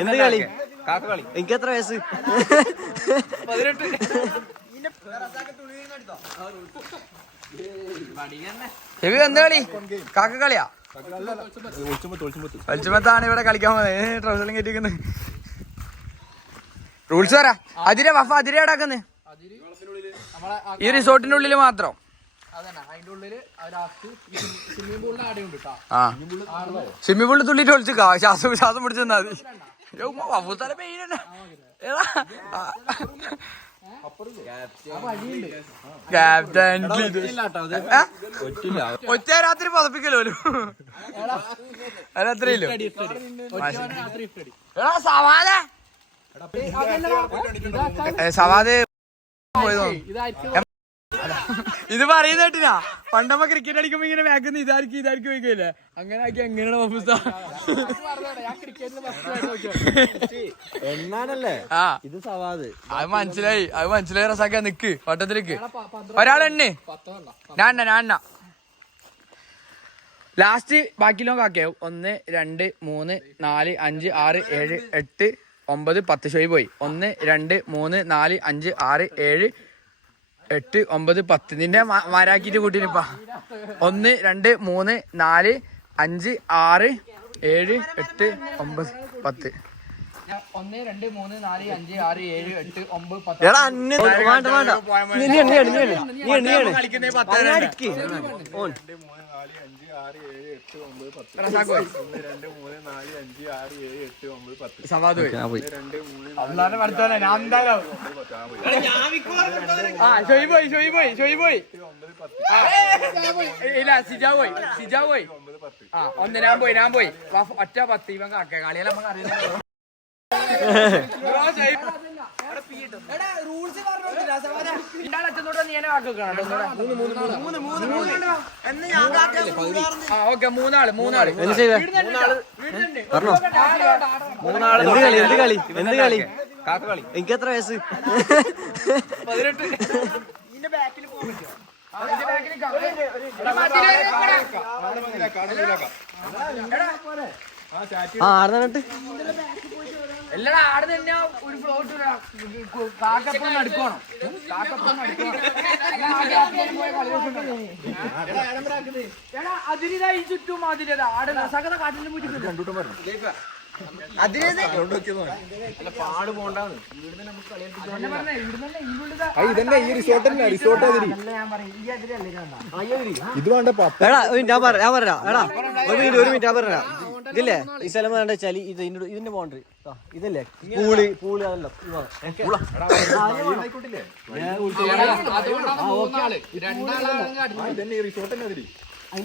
എന്ത് കളി എനിക്ക് എത്ര വയസ്സ്? 18. എന്ത് കളി? കാക്ക കളിയാ? ഒളിച്ചുമത്താണ് ഇവിടെ കളിക്കാൻ പോകുന്നത്. ട്രൗസറും കയറ്റിക്കുന്നത്. റൂൾസ് പറ. അതിരെ വഫ അതിരെ അടാക്കുന്നത് ഈ റിസോർട്ടിന്റെ ഉള്ളില് മാത്രം. സ്വിമ്മിംഗ് പൂളിൽ തുള്ളിട്ട് ഒളിച്ചിക്കാ. ശ്വാസം പിടിച്ചു തന്നാ മതി. വഫൂത്താല പെയിനെ ഒറ്റ രാത്രി പതപ്പിക്കല്ലോ അതത്രയില്ലോ. സവാദ് ഇത് പറയുന്ന കേട്ടിനാ. പണ്ടമ്മ ക്രിക്കറ്റ് അടിക്കുമ്പോ ഇങ്ങനെ ബാക്കിന്ന് ഇതായിരിക്കും പോയിക്കല്ലേ. അങ്ങനെ ആക്കി എങ്ങനെയാണ് അവസ്ഥ? ഇത് സവാദ്. അത് മനസ്സിലായി റസാക്ക. നിക്ക് വട്ടത്തിലേക്ക് ഒരാളെണ്ണ ഞാൻ ലാസ്റ്റ് ബാക്കിലോ കാക്കയാവും. 1 2 3 4 5 6 7 8 9 10 ഷോയി പോയി. 1 2 3 4 5 6 7 8 9 10 നിന്നെ മാരാക്കിട്ട് കൂട്ടിനിപ്പാ. 1 2 3 4 5 6 7 8 9 10. 1 2 3 4 5 6 7 8 9 10. ഞാൻ പോയി ഒറ്റ 10. ഇവൻ കാക്ക കളിയെല്ലാം എന്ത് കളി? എനിക്ക് എത്ര വയസ്സ്? 18. എല്ലാടാ ആടെ തന്നെ ഒരു ഫ്ലോട്ട് കാക്കപ്പം അടുക്കണം. അതിരിതാ ഈ ചുറ്റും അതിരതാ ആടെ സകല കാട്ടിന്റെ മുന്നിൽ പാട് പോണ്ടാന്ന് ഞാൻ പറയാ. എടാ ഒരു മിനിറ്റ് ഞാൻ പറയാ. ഇതില്ലേ ഈ സ്ഥലം വേണ്ട വെച്ചാല് ഇതിന്റെ ബൗണ്ടറി ഇതല്ലേ പൂള് അതല്ല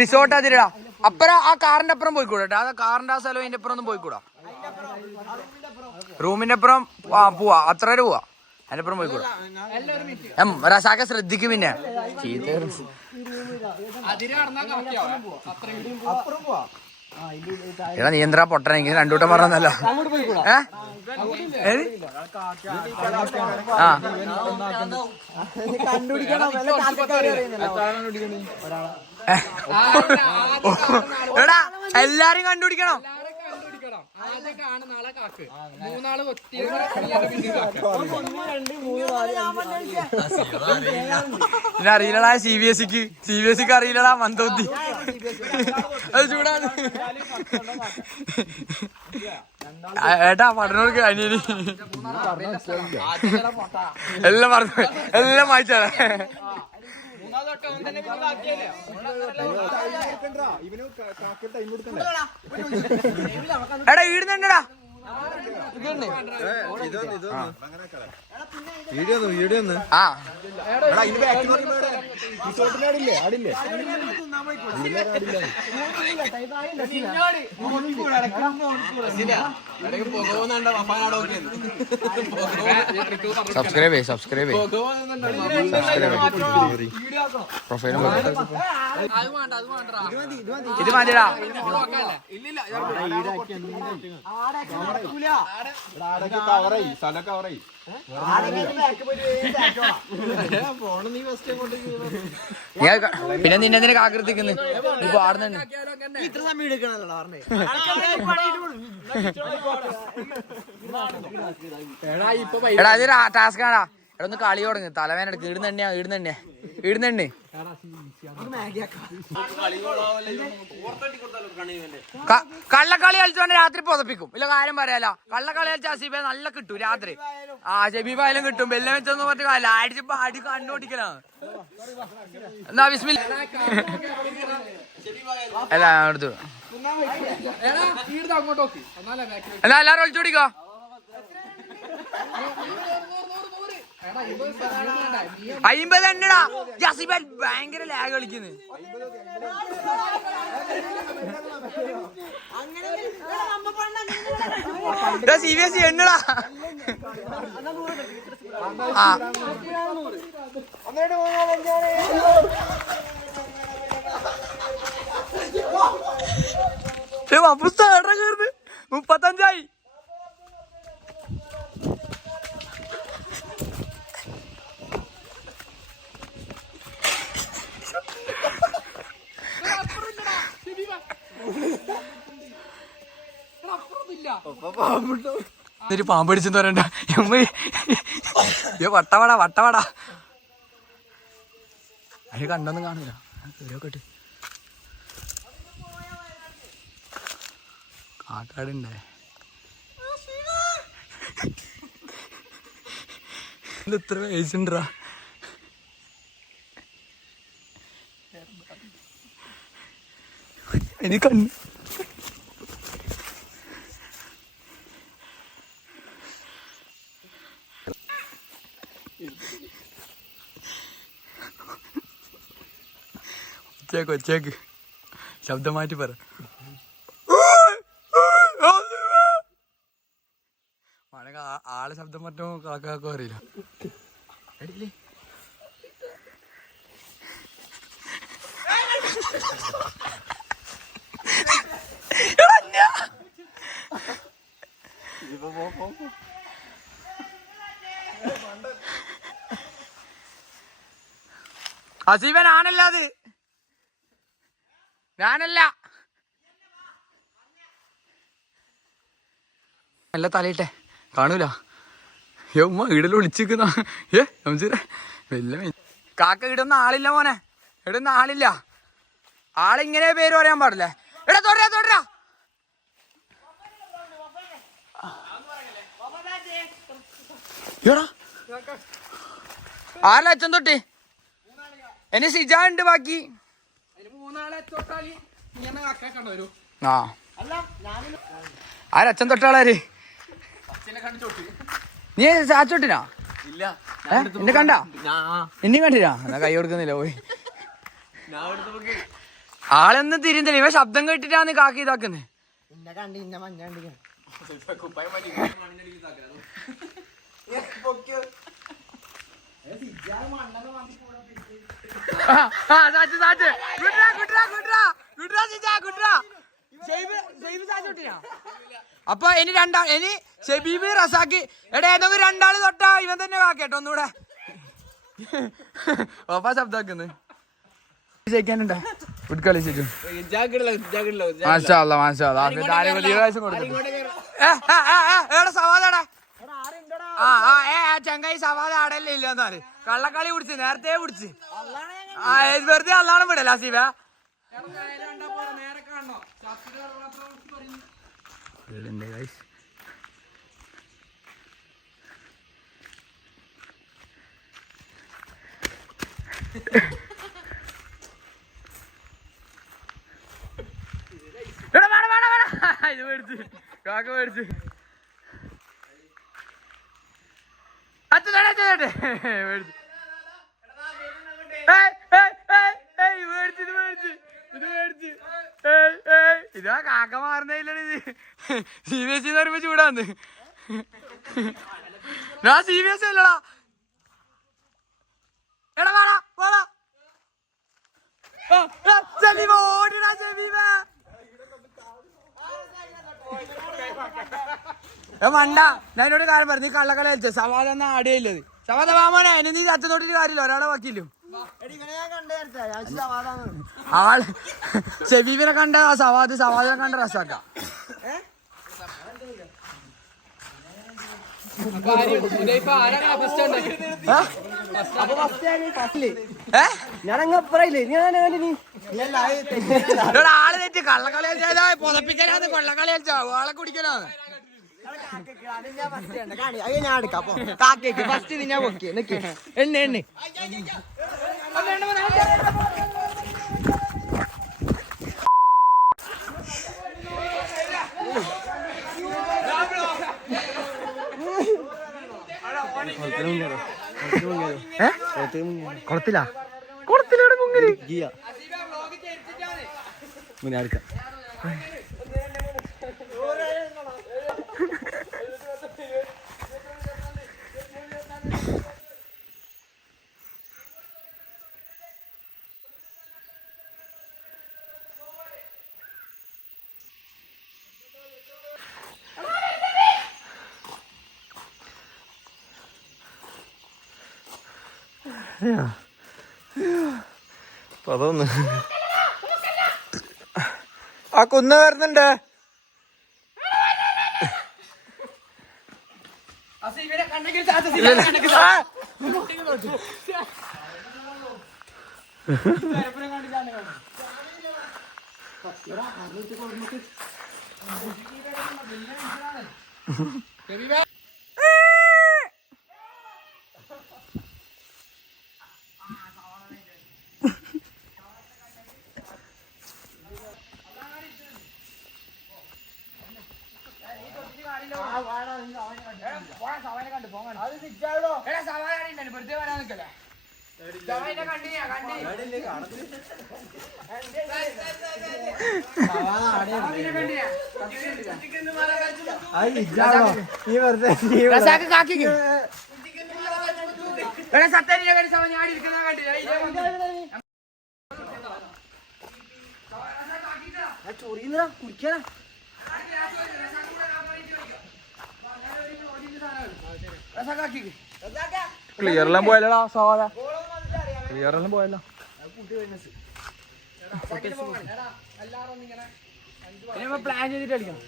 റിസോർട്ട് അതിരടാ. അപ്പുറം ആ കാറിന്റെ അപ്പുറം പോയിക്കൂടാ. ആ കാറിന്റെ ആ സ്ഥലം അതിന്റെ അപ്പുറം ഒന്നും പോയിക്കൂടാ. റൂമിന്റെ അപ്പുറം പോവാ. അത്ര വരെ പോവാ. അതിന്റെ അപ്പുറം പോയിക്കൂടാ. റസാക്ക ശ്രദ്ധിക്കും. പിന്നെ എടാ നീ എന്താ പൊട്ടന ഇങ്ങനെ രണ്ടൂട്ടം പറഞ്ഞല്ല. എടാ എല്ലാരും കണ്ടുപിടിക്കണം. അറിയില്ലടാ CBSE അറിയില്ലടാ മന്ദബുദ്ധി. അത് ചൂടാണ്. ഏട്ടാ പഠനോർക്ക് അനിയന് എല്ലാം പറഞ്ഞു എല്ലാം വായിച്ചാ. എടാ ഈടുന്നുണ്ടടാ. സബ്സ്ക്രൈബ് പ്രൊഫൈലും ഇത് മതിടാ. കവറായി സ്ഥലം കവറായി പിന്നെ നിന്നെ കാകൃതിക്കുന്നു ഇപ്പൊ ആടുന്നുണ്ട് എടാ അതൊരു ടാസ്ക് ആടാ. എടാ ഒന്ന് കളി തുടങ്ങി തലവേന എടുക്ക്. ഇടുന്നെ കള്ളക്കളി കളിച്ചോണ്ട് രാത്രി പുതപ്പിക്കും. ഇല്ല കാര്യം പറയാലോ, കള്ളക്കളി കളിച്ച അസീബെ നല്ല കിട്ടും രാത്രി. ഷെബീബായാലും കിട്ടും. ബെല്ല വെച്ചൊന്നും പറഞ്ഞ കാല അടിച്ചപ്പോ അടി കണ്ണോടിക്കലാണ്. എന്നാ ബിസ്മില്ല അല്ല എടുത്തു എന്നാ എല്ലാരും ഒളിച്ചോടിക്കോ. അയിമ്പത് എണ്ണടാ. ജസീബൻ ഭയങ്കര ലാഗ് കളിക്കുന്നു. CBSE എണ്ണടാ. പുസ്തകം 35 ഒരു പാമ്പ് പിടിച്ചെന്ന് പറയണ്ട. വട്ടവട അതിന് കണ്ടൊന്നും കാണൂല. കേട്ട് കാട്ടാടുണ്ടേ ഇത്ര വയസ്സുണ്ടാ. എനിക്ക് കണ്ണു ഒച്ചേക്ക് ശബ്ദം മാറ്റി പറ. ആളെ ശബ്ദം മാറ്റോ കാക്കാക്കോ അറിയില്ല. അസീവനാണല്ല അത്, ഞാനല്ല. നല്ല തലയിട്ടെ കാണൂല. ഉമ്മ ഈടല് വിളിച്ചിരിക്കുന്ന കാക്ക ഇടുന്ന ആളില്ല മോനെ, ഇടുന്ന ആളില്ല. ആളിങ്ങനെ പേര് പറയാൻ പാടില്ല. എടാ തൊടരാ ആരല്ല അച്ഛൻ തൊട്ട് എന്നെ സിജാ ഉണ്ട്. ബാക്കി ആരച്ഛൻ തൊട്ടാളാര്? നീ സാച്ചോട്ടിനാ? എന്നെ കണ്ടാ? എന്നെ കണ്ടിനാ? എന്നാ കൈ കൊടുക്കുന്നില്ല പോയി. ആളൊന്നും തിരിയുന്നില്ല. ഇവ ശബ്ദം കേട്ടിട്ടാന്ന് കാക്കി ഇതാക്കുന്നേ. അപ്പൊ ഇനി ഇനി ഷബീബ് റസാഖ് എടാ ഏതെങ്കിലും രണ്ടാള് തൊട്ടാ ഇവൻ തന്നെ കാക്കേട്ടോ ഒന്നൂടെ. ഓപ്പാ ശബ്ദാക്കുന്നത് ജയിക്കാനുണ്ടോ? ഫുഡ് കളി ശരിക്കും സവാദാടാ. ചങ്ങായി സവാദ ആടല്ലേ ഇല്ല എന്നാല് കള്ളക്കളി പിടിച്ച് നേരത്തെ പിടിച്ച് വെറുതെ അല്ലാണം വിടല്ല സീവ. ഇത് മേടിച്ച് കാക്ക മേടിച്ച് ഇതാ കാക്ക മാറുന്നില്ല. ഇത് CBSE എന്ന് പറയുമ്പോ ചൂടാന്ന്. ഞാൻ CBSE അല്ലടാ. എടാ വാടാ വാടാ ഓടിടാ. മണ്ട ഞാൻ എന്നോട് കാര്യം പറഞ്ഞു നീ കള്ളക്കളി കളിച്ച സവാദ എന്നാ ആടിയല്ലത് സവാദ വാമോനെ അതിന് നീ ചത്തോട്ടിട്ട് കാര്യമില്ല ഒരാളെ വക്കില്ലോ ആള് ഷെബീബിനെ കണ്ട സവാദിനെ കണ്ട റസാക്ക ആള് തെറ്റ് കള്ളക്കളി കളിച്ചാ പൊതപ്പിക്കലാന്ന് കൊള്ളക്കളി കളിച്ചാ ആളെ കുടിക്കലാണ് കാക്കേക്ക് ഫസ്റ്റ് ഞാൻ പൊക്കി നിക്ക് എണ്ണ എണ്ണ കുളത്തില കുളത്തിലൂടെ മുങ്ങല് മുന്നാർക്ക അതൊന്ന് ആ കുന്ന് വരുന്നുണ്ട് കുടിക്കാ ക്ലിയറെല്ലാം പോയല്ലോടാ സവാല ക്ലിയറെല്ലാം പോയല്ലോ പ്ലാൻ ചെയ്തിട്ട് കളിക്കണം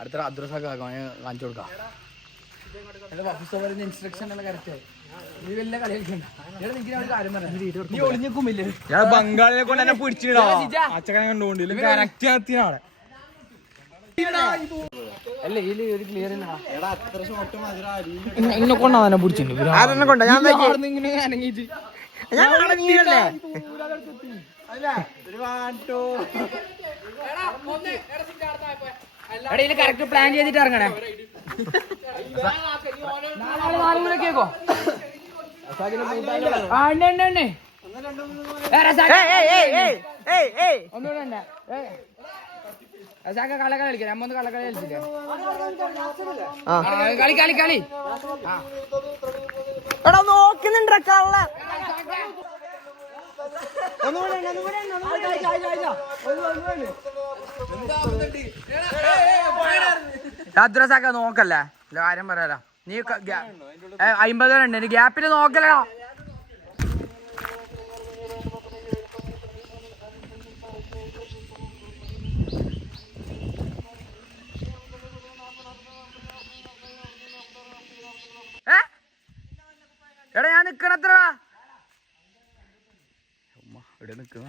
അടുത്ത അദ്രസൊക്കെ കാണിച്ചു കൊടുക്കാം ഇൻസ്ട്രക്ഷൻ എല്ലാം കറക്റ്റ് ആയി നീ വലിയ കളി കളിക്കണ്ട കാര്യം നീ ഒളിഞ്ഞിക്കുമില്ലേ ഞാൻ ബംഗാളിനെ കൊണ്ട് എന്നെ പിടിച്ചിടാ അച്ചക്കനെ കണ്ടുകൊണ്ടില്ല കറക്റ്റ് ആത്തിനാണ് അല്ലേ ഇതില് ഒരു ക്ലിയർ എന്നെ കൊണ്ടാ തന്നെ പിടിച്ചിട്ടുണ്ട് ആരെന്നെ കൊണ്ടാ ഞാൻ ഇങ്ങനെ അനങ്ങിട്ട് കറക്റ്റ് പ്ലാൻ ചെയ്തിട്ട് ഇറങ്ങണേ 4 മണിക്ക് കേക്കോ ഒന്നുകൂടെ കള്ളക്കളി കളിക്കാം നമ്മൊന്ന് കള്ളക്കളി കളിച്ചില്ലേ കളി കളി കളി എടാ നോക്കുന്നുണ്ട കള്ള അദ്രസാക്ക നോക്കല്ലേ കാര്യം പറയാലോ നീ 50 ഉണ്ട് നീ ഗ്യാപ്പില് നോക്കലടാ എടാ ഞാൻ നിക്കണത്രടാ ഇവിടെ നിക്കുന്ന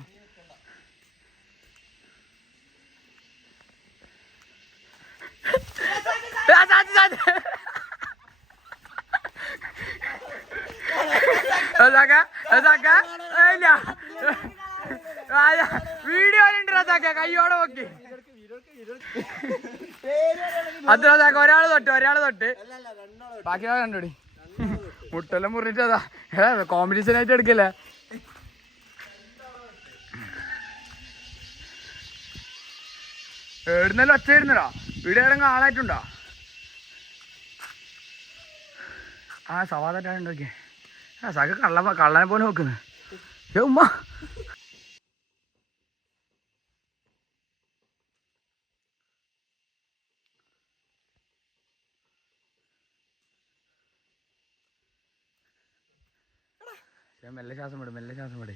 വീഡിയോ ഉണ്ട് കയ്യോടെ നോക്കി അത് ഒരാള് തൊട്ട് ബാക്കി കണ്ടോടി മുട്ടെല്ലാം മുറിഞ്ഞിട്ടതാ കോമ്പറ്റീഷൻ ആയിട്ട് എടുക്കല്ലേ എവിടുന്നല്ലോ ഒച്ച വരുന്നടാ വീട് ഏതെങ്കിലും ആളായിട്ടുണ്ടോ ആ സവാദായിട്ടാണ് നോക്കിയേ ആ സക കള്ളനെ പോലെ നോക്കുന്നത് ഉമ്മ മെല്ലെ ശ്വാസം വിട്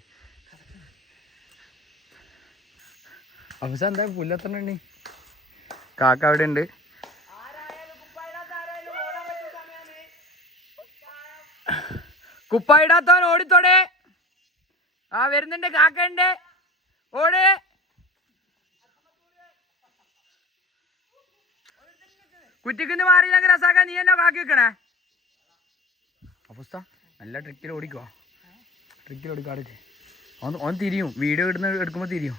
അവസ്ഥ എന്താ പുല്ലത്തണ്ണി കാക്ക അവിടെ ഉണ്ട്. കുപ്പായിടാത്തവൻ ഓടിത്തോടെ. ആ വരുന്നുണ്ട്, കാക്ക ഉണ്ട്, ഓട്. കുറ്റിക്കുന്ന് മാറിയില്ലെങ്കിൽ രസാക്ക നീ എന്നാ കാക്കി വെക്കണേ. അവസ്ഥ നല്ല ട്രിക്കിൽ ഓടിക്കുവാ, അടുക്ക്. ഓൻ തിരിയും, വീഡിയോ എടുക്കുമ്പോൾ തിരിയും.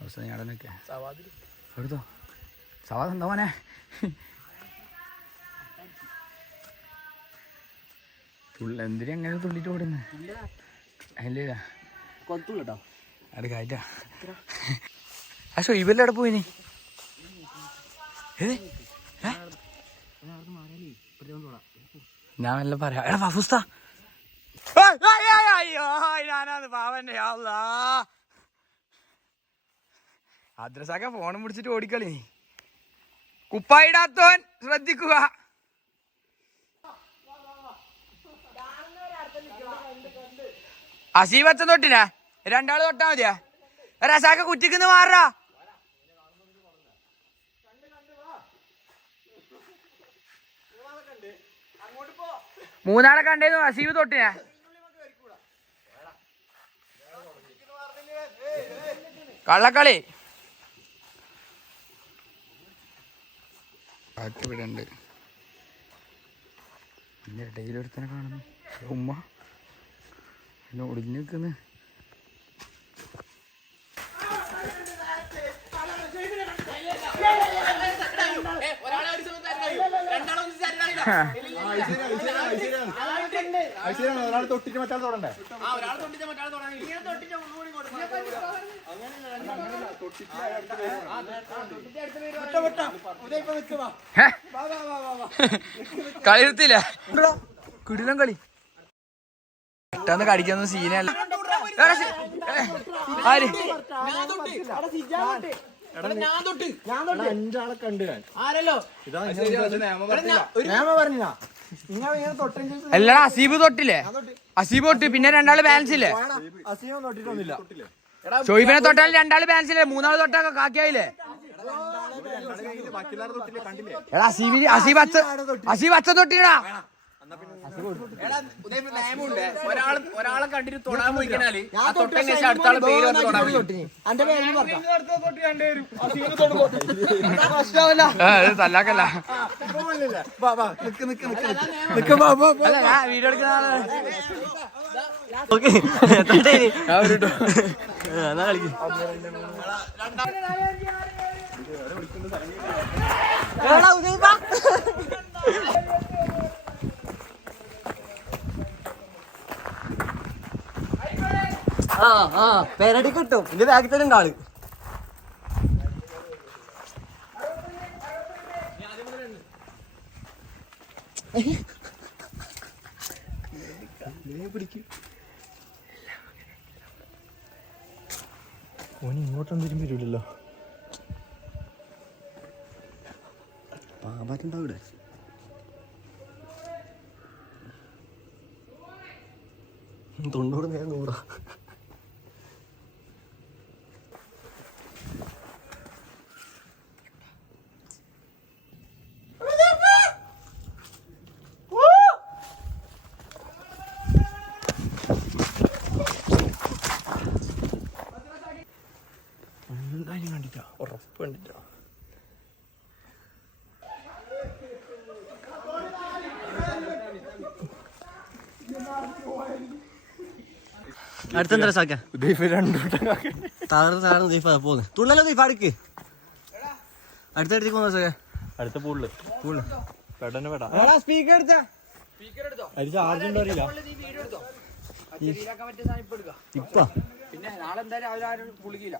അവസ്ഥ ഞാൻ നിൽക്കേ എടുത്തോ. സവാദ് എന്താ മോനെ? എന്തിനാ എങ്ങനെ തുള്ളിട്ട് ഓടുന്നു? അതില്ല കൊളത്തുള്ളട്ടോ അത് കാറ്റാ. ആ ഷൊയ്ബല്ലേ അവിടെ പോയിനി? ഞാൻ വല്ല പറയാ. എടാ ഫഫുസ്ത, ഞാനാണ് പാവന്റെ. അദ്രസാക്ക ഫോണും പിടിച്ചിട്ട് ഓടിക്കളി. കുപ്പായിടാത്തോൻ ശ്രദ്ധിക്കുക. അസീവച്ചൻ തൊട്ടിനാ, രണ്ടാള് തൊട്ടാ മതിയാ. റസാക്ക കുറ്റിക്കുന്ന് മാറാ. മൂന്നാളെ കണ്ടേന്നു അസീവ് തൊട്ടിനാ. കള്ളക്കളി കാറ്റുവിടുണ്ട്. പിന്നെ ഇടയിലൊരുത്തനെ കാണുന്നു, ഉമ്മ പിന്നെ ഒടിഞ്ഞു നിൽക്കുന്നു. ഒരാൾ തൊട്ടിട്ട് മറ്റാൾ തൊടണ്ടേ? കളി നിർത്തിയില്ല, കിടിലം കളി. പെട്ടെന്ന് കടിക്കുന്ന സീനല്ല. ആര് അഞ്ചാളെ കണ്ടു എല്ലാരും അസീബ് തൊട്ടില്ലേ? അസീബ് തൊട്ട്, പിന്നെ രണ്ടാള് ബാലൻസ് ഇല്ലേ? ഷോയിബിനെ തൊട്ടാൽ രണ്ടാള് ബാലൻസ് ഇല്ലേ? മൂന്നാള് തൊട്ടാ കാക്കിയായില്ലേ? എടാ അസീബ് അച്ഛൻ തൊട്ടിടാ. ഒരാളെ കണ്ടിട്ട് തൊടാൻ പോയിക്കണാല് അടുത്താള് പേര് വന്ന് തൊടാൻ തല്ലാക്കല്ല. വീഡിയോ എടുക്കുന്ന പേരടി കിട്ടും. എന്റെ ബാഗിൽ തന്നെ ഉണ്ട് ആള്. ഓന് ഇങ്ങോട്ടൊന്നും വരില്ലല്ലോ. പാമ്പാറ്റുണ്ടാവൂടെ? തൊണ്ണൂറ് നേരം 100. എന്തായാലും കണ്ടിട്ടാ, ഉറപ്പ് കണ്ടിട്ടാ. അടുത്തെന്താ സാക്ക താഴ്ന്ന് ദീപ പോന്ന് തുള്ളല്ലോ ദീപ അടുക്ക് അടുത്തടുത്തേക്ക് പോന്ന സാക്ക. അടുത്ത പൂളില് പെടന്നെ പെടാ. സ്പീക്കർ അതിൽ ചാർജ് ഉണ്ടോ അറിയില്ല. ഇപ്പൊ പിന്നെ നാളെ എന്തായാലും അവരാരും പുളിക്കില്ല.